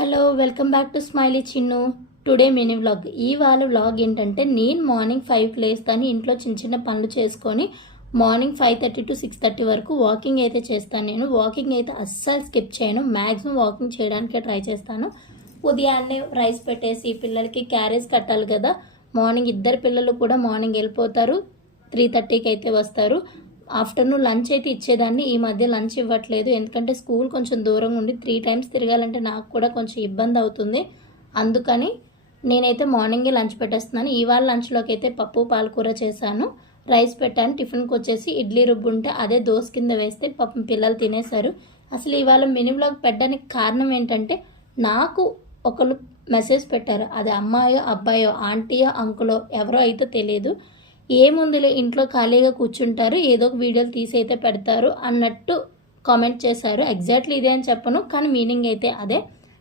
Hello welcome back to smiley Chinnu. Today mini vlog. ఇవాళ vlog ఏంటంటే నేను morning ఫైవ్కి లేస్తాను. ఇంట్లో చిన్న చిన్న పనులు చేసుకొని morning five thirty to six thirty వరకు వాకింగ్ అయితే చేస్తాను నేను. వాకింగ్ అయితే అస్సలు స్కిప్ చేయను. మ్యాక్సిమం వాకింగ్ చేయడానికే ట్రై చేస్తాను. ఉదయాన్నే రైస్ పెట్టేసి పిల్లలకి క్యారేజ్ కట్టాలి కదా. మార్నింగ్ ఇద్దరు పిల్లలు కూడా మార్నింగ్ వెళ్ళిపోతారు. త్రీ థర్టీకి అయితే వస్తారు. ఆఫ్టర్నూన్ లంచ్ అయితే ఇచ్చేదాన్ని. ఈ మధ్య లంచ్ ఇవ్వట్లేదు. ఎందుకంటే స్కూల్ కొంచెం దూరంగా ఉండి త్రీ టైమ్స్ తిరగాలంటే నాకు కూడా కొంచెం ఇబ్బంది అవుతుంది. అందుకని నేనైతే మార్నింగే లంచ్ పెట్టేస్తున్నాను. ఇవాళ లంచ్లోకి అయితే పప్పు పాలకూర చేశాను. రైస్ పెట్టాను. టిఫిన్కి వచ్చేసి ఇడ్లీ రుబ్బు ఉంటే అదే దోశ కింద వేస్తే పాపం పిల్లలు తినేశారు. అసలు ఇవాళ మినీ బ్లాగ్ పెట్టడానికి కారణం ఏంటంటే నాకు ఒకరు మెసేజ్ పెట్టారు. అది అమ్మాయో అబ్బాయో ఆంటీయో అంకులో ఎవరో అయితే తెలియదు. ఏముందిలే ఇంట్లో ఖాళీగా కూర్చుంటారు ఏదో ఒక వీడియోలు తీసి అయితే పెడతారు అన్నట్టు కామెంట్ చేశారు. ఎగ్జాక్ట్లీ ఇదే అని చెప్పను కానీ మీనింగ్ అయితే అదే.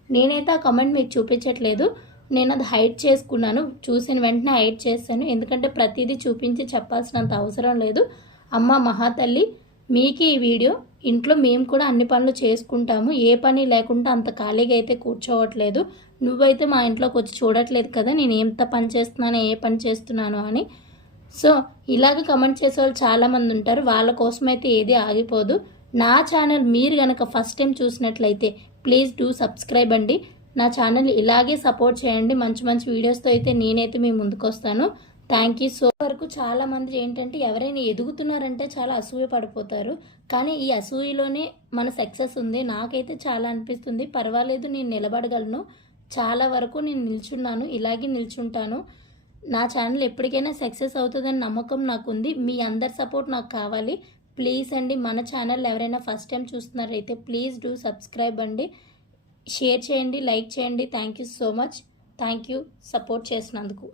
నేనైతే ఆ కామెంట్ మీకు చూపించట్లేదు. నేను అది హైడ్ చేసుకున్నాను. చూసిన వెంటనే హైడ్ చేశాను ఎందుకంటే ప్రతిదీ చూపించి చెప్పాల్సినంత అవసరం లేదు. అమ్మ మహాతల్లి మీకు ఈ వీడియో ఇంట్లో మేము కూడా అన్ని పనులు చేసుకుంటాము. ఏ పని లేకుండా అంత ఖాళీగా అయితే కూర్చోవట్లేదు. నువ్వైతే మా ఇంట్లోకి వచ్చి చూడట్లేదు కదా నేను ఎంత పని చేస్తున్నానో ఏ పని చేస్తున్నానో అని సో ఇలాగ కమెంట్ చేసే వాళ్ళు చాలామంది ఉంటారు. వాళ్ళ కోసం అయితే ఏది ఆగిపోదు. నా ఛానల్ మీరు కనుక ఫస్ట్ టైం చూసినట్లయితే ప్లీజ్ డూ సబ్స్క్రైబ్ అండి. నా ఛానల్ ఇలాగే సపోర్ట్ చేయండి. మంచి మంచి వీడియోస్తో అయితే నేనైతే మీ ముందుకు వస్తాను. థ్యాంక్ యూ సో వరకు చాలామంది ఏంటంటే ఎవరైనా ఎదుగుతున్నారంటే చాలా అసూయ పడిపోతారు. కానీ ఈ అసూయలోనే మన సక్సెస్ ఉంది. నాకైతే చాలా అనిపిస్తుంది. పర్వాలేదు నేను నిలబడగలను. చాలా వరకు నేను నిల్చున్నాను. ఇలాగే నిల్చుంటాను. నా ఛానల్ ఎప్పటికైనా సక్సెస్ అవుతుందని నమ్మకం నాకుంది. మీ అందరి సపోర్ట్ నాకు కావాలి. ప్లీజ్ అండి మన ఛానల్ ఎవరైనా ఫస్ట్ టైం చూస్తున్నారైతే ప్లీజ్ డూ సబ్స్క్రైబ్ అండి. షేర్ చేయండి లైక్ చేయండి. Thank you so much thank you support చేసినందుకు.